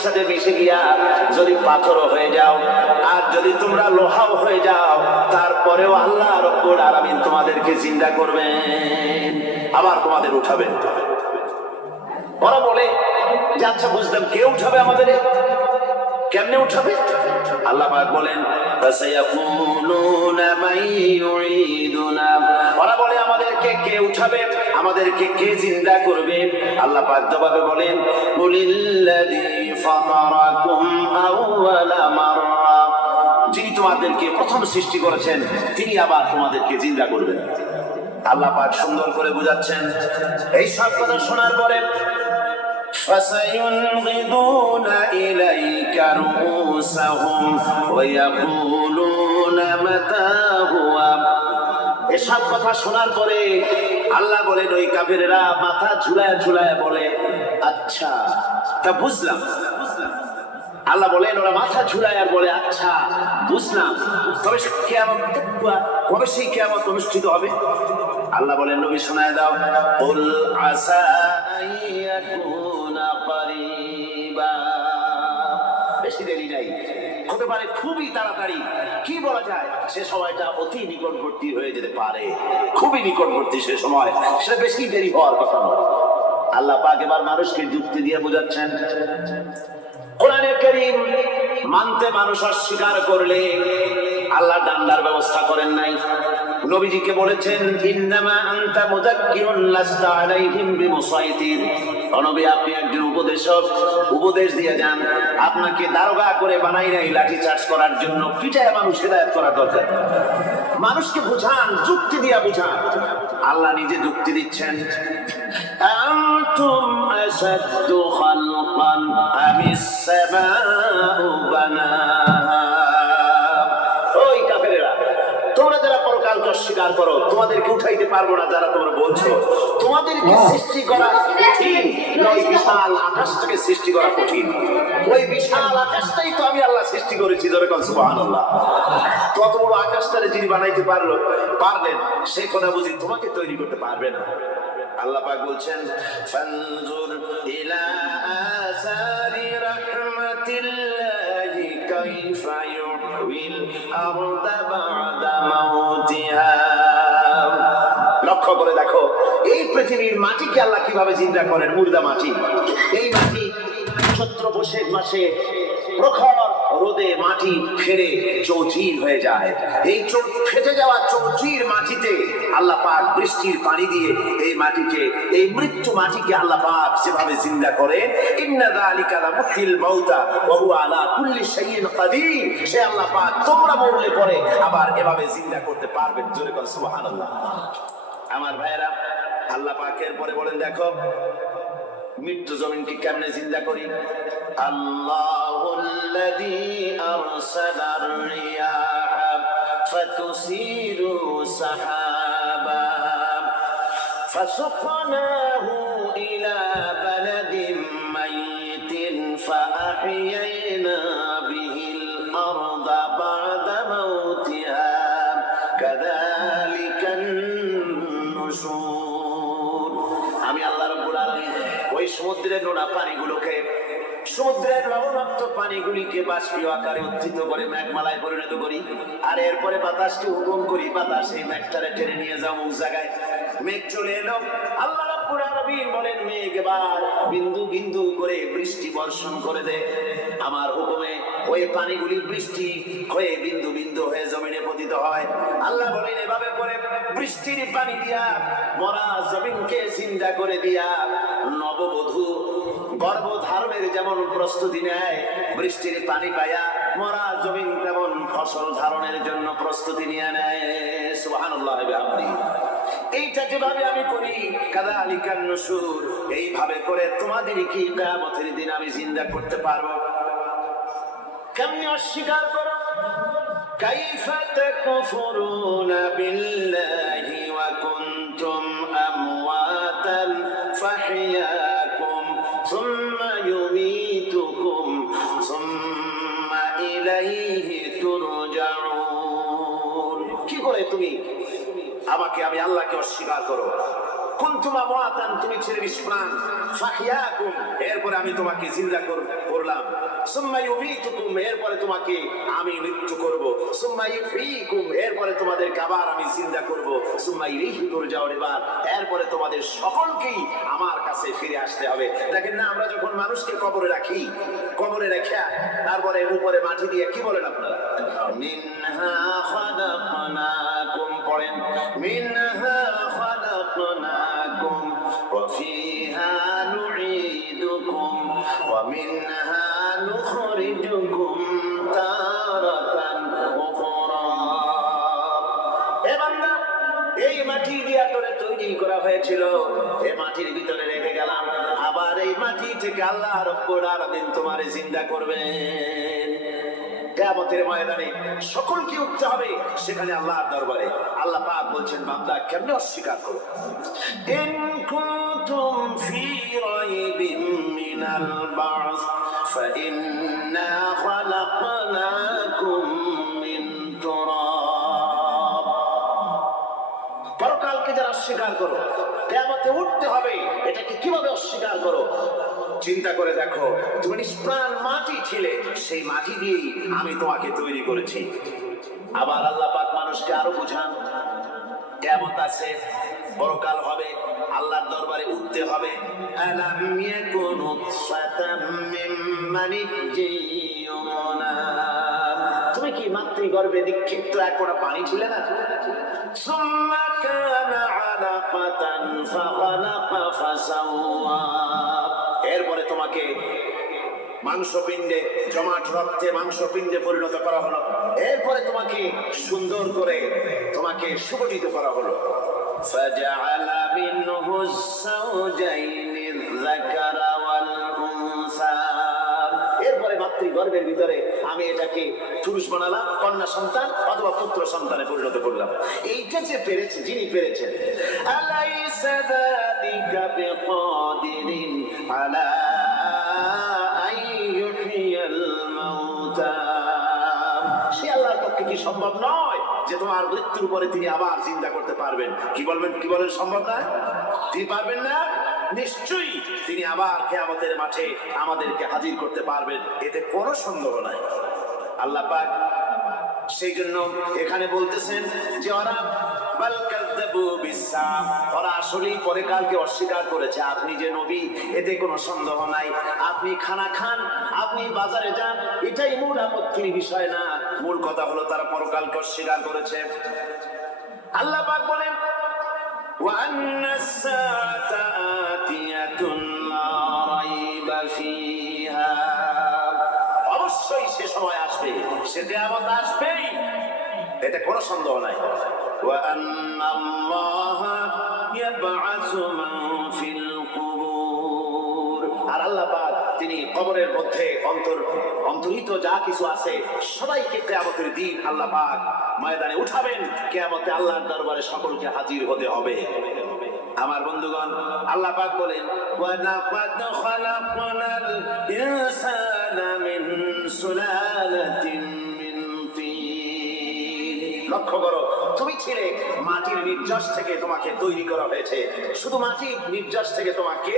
মাটির সাথে মিশে গিয়া যদি পাথরও হয়ে যাও, আর যদি তোমরা লোহাও হয়ে যাও, তারপরেও আল্লাহ রব্বুল আলামিন তোমাদেরকে জিন্দা করবেন, আবার তোমাদের উঠাবেন। ওরা বলে যে আচ্ছা বুঝলাম, কে উঠাবে আমাদের, কেমনে উঠাবে? আল্লাহ পাক বলেন ফাসায়াকুলুনা মান ইউঈদুনা, ওরা বলে আমাদেরকে কে উঠাবে, আমাদেরকে কে জিন্দা করবে? আল্লাহ পাক জবাবে বলেন কুলিল্লাযী ফাতারাকুম আউওয়ালা মাররা, যিনি তোমাদেরকে প্রথম সৃষ্টি করেছেন তিনি আবার তোমাদেরকে জিন্দা করবেন। আল্লাহ পাক সুন্দর করে বুঝাচ্ছেন। এই সব কথা শোনার পরে فسينغضون إليك رؤوسهم ويقولون متى هو, এসব কথা শোনার পরে আল্লাহ বলেন ওই কাফেরেরা মাথা ঝুলায় ঝুলায় বলে আচ্ছা তা বুঝলাম। আল্লাহ বলেন ওরা মাথা ঝুলায় আর বলে আচ্ছা বুঝলাম, তবে কিয়ামত কবে সেই কিয়ামত অনুষ্ঠিত হবে? আল্লাহ বলেন নবী শোনায় দাও, কুল আসা আইয়াকুনা করিবা, বেশি দেরি নাই, হতে পারে খুবই তাড়াতাড়ি। কি বলা যায়, সে সময়টা অতি নিকটবর্তী হয়ে যেতে পারে, খুবই নিকটবর্তী সে সময়, সেটা বেশি দেরি হওয়ার কথা নয়। আল্লাহ পাক এবার মানুষকে যুক্তি দিয়ে বোঝাচ্ছেন। কোরআনে কারীম মানতে মানুষ অস্বীকার করলে আল্লাহ ডান্ডার ব্যবস্থা করেন নাই। নবীজিকে বলেছেন ইন্নামা আনতা মুযাক্কিরুন লাস্তা আলাইহিম বিমুসাইতির, নবী আপনি একজন উপদেশক, উপদেশ দিয়ে যান, আপনাকে দারোগা করে বানাই নাই লাঠি চার্জ করার জন্য, পিটায় মানুষ হেদায়েত করার দরকার। মানুষকে বুঝান, যুক্তি দিয়া বুঝান। আল্লাহ নিজে যুক্তি দিচ্ছেন, আনতুম আশাদ্দু খালকান আমিস সামাউ বানাহা, ওই কাফেরেরা তোমরা যারা পরকালকে অস্বীকার করো, তোমাদেরকে উঠাইতে পারবো না যারা তোমরা বলছো, তোমাদেরকে সৃষ্টি করা কঠিন, ওই বিশাল আকাশটাকে সৃষ্টি করা কঠিন, ওই বিশাল আকাশটাই তো আমি আল্লাহ সৃষ্টি করেছি, ধরে কোন সুবহানাল্লাহ। তত বড় আকাশটারে যিনি বানাইতে পারলেন, সেই কথা বুঝি তোমাকে তৈরি করতে পারবে না। আল্লাহ পাক বলছেন ফানজুর ইলা আসারি রাহমাতিল্লাহি কাইফা ইউহিল আরদা বা'দা মাউতিহা, লক্ষ্য করে দেখো এই পৃথিবীর মাটিকে আল্লাহ কিভাবে জিন্দা করেন, মুর্দা মাটি। এই মাটি চৈত্র বৈশাখ মাসে প্রখর রোদে মাটি ফেটে চৌচির হয়ে যায়। এই ফেটে যাওয়া চৌচির মাটিতে আল্লাহ পাক বৃষ্টির পানি দিয়ে এই মাটিকে, এই মৃত্যু মাটিকে আল্লাহ পাক যেভাবে জিন্দা করে, ইন্না যালিকা লামুহিল মাউতা ওয়া হুয়া আলা কুল্লি শাইইন কাদির, সে আল্লাহ পাক তোমরা মরলে পরে আবার এভাবে জিন্দা করতে পারবেন, জোরে বল সুবহানাল্লাহ। আমার ভাইয়েরা, আল্লাহ পাকের পরে বলেন দেখো মৃত্যু জমিনকে কেমনে জিন্দা করি। আল্লাহুল্লাযী আরসালার রিয়াহা ফাতুসিরু সাহাবা ফাসুকনাহু ইলা বালাদিন মাইতিন ফাআহইয়ানা বিহিল আরদা বা'দা মাউতিহা কাযালিকান নুশুর। আমি আল্লাহ রাব্বুল আলামিন ওই সমুদ্রের নোনা পানিগুলোকে, সমুদ্রের লবণাক্ত পানিগুলিকে বাষ্পীয় আকারে উত্থিত করে মেঘমালায় পরিণত করি, আর এরপরে বাতাসকে হুকুম করি বাতাস এই মেঘটারে টেনে নিয়ে যাও অমুক জায়গায়। মেঘ চলে এলো, আল্লাহ রাব্বুল আলামিন বলেন মেঘ এবার বিন্দু বিন্দু করে বৃষ্টি বর্ষণ করে দে। আমার হুকুমে ওই পানিগুলি বৃষ্টি হয়ে বিন্দু বিন্দু হয়ে জমিনে পতিত হয়। আল্লাহ বলেন এভাবে করে বৃষ্টির পানি দিয়া মরা জমিনকে জিন্দা করে দিয়া নববধূ গর্ভধারণের যেমন প্রস্তুতি নেয়, বৃষ্টির পানি পায়া মরা জমিন তেমন ফসল ধারণের জন্য প্রস্তুতি নিয়ে নেয়। সুবহানাল্লাহ বিহামদিহি। এইটা যেভাবে আমি করি কাযালিকান নুশুর, এইভাবে করে তোমাদের কি কিয়ামতের দিন আমি জিন্দা করতে পারবো। কেমনে অস্বীকার করো? কাইফা তাকফুরুনা বিল্লাহি ওয়া কুনতুম আমওয়াতান ফাহইয়াকুম সুম্মা ইউমীতুকুম সুম্মা ইলাইহি তুরজাউন। কি করে তুমি আমাকে, আমি আল্লাহকে অস্বীকার করো, কুনতুম আমওয়াতান, তুমি ছিলে নিষ্প্রাণ, ফাহিয়াকুম, এরপরে আমি তোমাকে জিন্দা করলাম, সুম্মা ইউমীতুকুম, এরপরে তোমাকে আমি মৃত্যু করব, সুম্মা ইউহয়ীকুম, এরপরে তোমাদেরকে আবার আমি জিন্দা করব, সুম্মা ইলাইহি তুরজাউন, এরপরে তোমাদের সকলকেই আমার কাছে ফিরে আসতে হবে। দেখেন না, আমরা যখন মানুষকে কবরে রাখি, কবরে রেখে তারপরে উপরে মাটি দিয়ে কি বলেন আপনারা, মিনহা খালাকনাকুম, পড়েন, মিনহা খালাকনাকুম ওয়া ফিহা নুঈদুকুম ওয়া মিনহা নুখরিজুকুম তারাতান উখরা। হে বান্দা, এই মাটি দিয়া তোরে তৈরি করা হয়েছিল, এই মাটির ভিতরে রেখে গেলাম, আবার এই মাটি থেকে আল্লাহ রব্বুল আলামিন তোমারে জিন্দা করবেন। কিয়ামতের ময়দানে সকলকে উঠতে হবে সেখানে আল্লাহর দরবারে। আল্লাহ পাক বলছেন, বান্দা কেমনে অস্বীকার করো, ইন কুনতুম ফি রাইবিন মিনাল বা'স ফাইন্না খালাকনাকুম মিন তুরাব। পরকালকে যারা অস্বীকার করো, কিয়ামতে উঠতে হবে, এটাকে কিভাবে অস্বীকার করো? চিন্তা করে দেখো, তুমি নিষ্প্রাণ মাটি ছিলে, সেই মাটি দিয়েই আমি তোমাকে তৈরি করেছি। আবার আল্লাহ পাক মানুষকে আরো বুঝান, কিয়ামত আছে, পরকাল হবে, আল্লাহর দরবারে উঠতে হবে। আলাম ইয়াকুনু ফাতাম মিন মানিজ্জিয়ুনা, তুমি কি মাতৃগর্ভে নিক্ষিপ্ত এক ফোঁটা পানি ছিলে না? সুম্মা কানা আলাকাতান ফাখালাকা ফাসাওয়া, এরপরে তোমাকে মাংসপিণ্ডে, জমাট রক্তে মাংসপিণ্ডে পরিণত করা হলো, এরপরে তোমাকে সুন্দর করে তোমাকে সুগঠিত করা হলো। ফাজআলা মিনহু যাওজাইনি যাকারা ওয়াল উনসা, এরপরে মাতৃগর্ভের ভিতরে আমি এটাকে পুরুষ বানালাম, কন্যা সন্তান অথবা পুত্র সন্তানে পরিণত করলাম। এইটা যে পেরেছে, যিনি পেরেছেন, আলাইসা যালিকা বিকাদিরিন আলা আইয়ুহিয়াল মাউতা, সে আল্লাহর পক্ষে কি সম্ভব নয় যে তোমার মৃত্যুর পরে তিনি আবার চিন্তা করতে পারবেন? কি বলবেন, কি বলেন, সম্ভব না? তিনি পারবেন না? নিশ্চয়ই তিনি আবার কিয়ামতের মাঠে আমাদেরকে হাজির করতে পারবেন, এতে কোনো সন্দেহ নাই। আল্লাহ পাক সেই জন্য এখানে বলতেছেন যে ওরা বাল কাযযাবু বিসসা, ওরা আসলেই পরে কালকে অস্বীকার করেছে। আপনি যে নবী, এতে কোনো সন্দেহ নাই। আপনি খানা খান, আপনি বাজারে যান, এটাই মূল আপত্তির বিষয় না। মূল কথা হলো তারা পরকালকে অস্বীকার করেছে। আল্লাহ পাক বলেন, وأن الساعة آتية لا ريب فيها, অবশ্যই সে সময় আসবে, সে কিয়ামত আসবেই, এতে কোনো সন্দেহ নাই। وأن الله يبعث من في القبور, আর আল্লাহ পাক তিনি কবরের মধ্যে অন্তর্হিত যা কিছু আছে সবাইকে কিয়ামতের দিন আল্লাহ পাক ময়দানে উঠাবেন। কিয়ামতে আল্লাহর দরবারে সকলকে হাজির হতে হবে। আমার বন্ধুগণ, আল্লাহ পাক বলেন, ওয়া লাকাদ খালাকনাল ইনসানা মিন সুলালাতিন মিন তিন, লক্ষ্য করো, তুমি ছিলে মাটির নির্যাস থেকে তোমাকে তৈরি করা হয়েছে। শুধু মাটির নির্যাস থেকে তোমাকে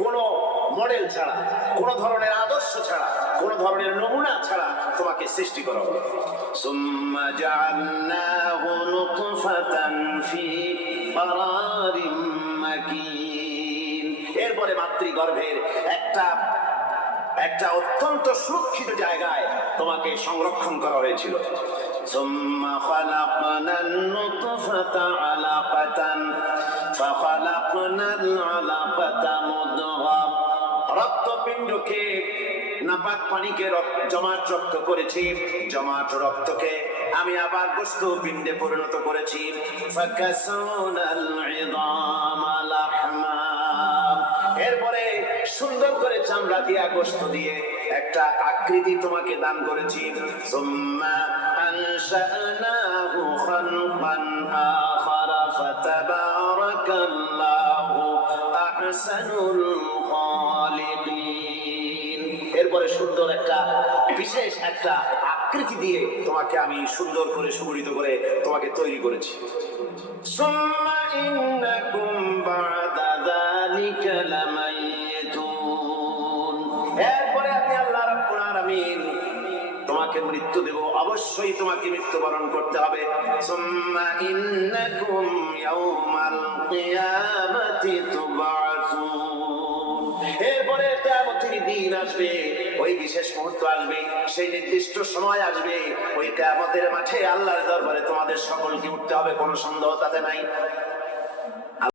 কোনো মডেল ছাড়া, কোনো ধরনের আদর্শ ছাড়া, কোনো ধরনের নমুনা ছাড়া তোমাকে সৃষ্টি করা হলো। সুম্মা জাআলনাহু নুতফাতান ফি ক্বারারিম মাকিন, এরপরে মাতৃগর্ভের একটা অত্যন্ত সুরক্ষিত জায়গায় তোমাকে সংরক্ষণ করা হয়েছিল। সুম্মা খালাকনান নুতফাতা আলাকাতান ফাখালাকনাল আলাকাতা মুদগা, রক্তপিণ্ডকে, নাপাক পানিকে জমাট রক্ত করেছি, জমাট রক্তকে আমি আবার গোশত পিণ্ডে পরিণত করেছি। ফাকাসাউনাল ইযামা লাহমা, এরপরে সুন্দর করে চামড়া দিয়া, গোশত দিয়ে একটা আকৃতি তোমাকে দান করেছি। সুম্মা আনশানাহু খালকান আখারা ফাতাবারাকাল্লাহু আহসানুল খালিকিন, এরপরে সুন্দর একটা বিশেষ একটা আকৃতি দিয়ে তোমাকে আমি সুন্দর করে সুগঠিত করে তোমাকে তৈরি করেছি। সুম্মা ইন্নাকুম বা'দা যালিকা লামাইতুন, এরপরে আমি আল্লাহ রাব্বুল আলামিন তোমাকে মৃত্যু দেব, অবশ্যই তোমাকে মৃত্যুবরণ করতে হবে। সুম্মা ইন্নাকুম ইয়াউমাল কিয়ামাতি তুবআসুন, এরপরে কিয়ামতের দিন আসবে, ওই বিশেষ মুহূর্ত আসবে, সেই নির্দিষ্ট সময় আসবে, ওই কিয়ামতের মাঠে আল্লাহর দরবারে তোমাদের সকলকে উঠতে হবে, কোনো সন্দেহ তাতে নাই।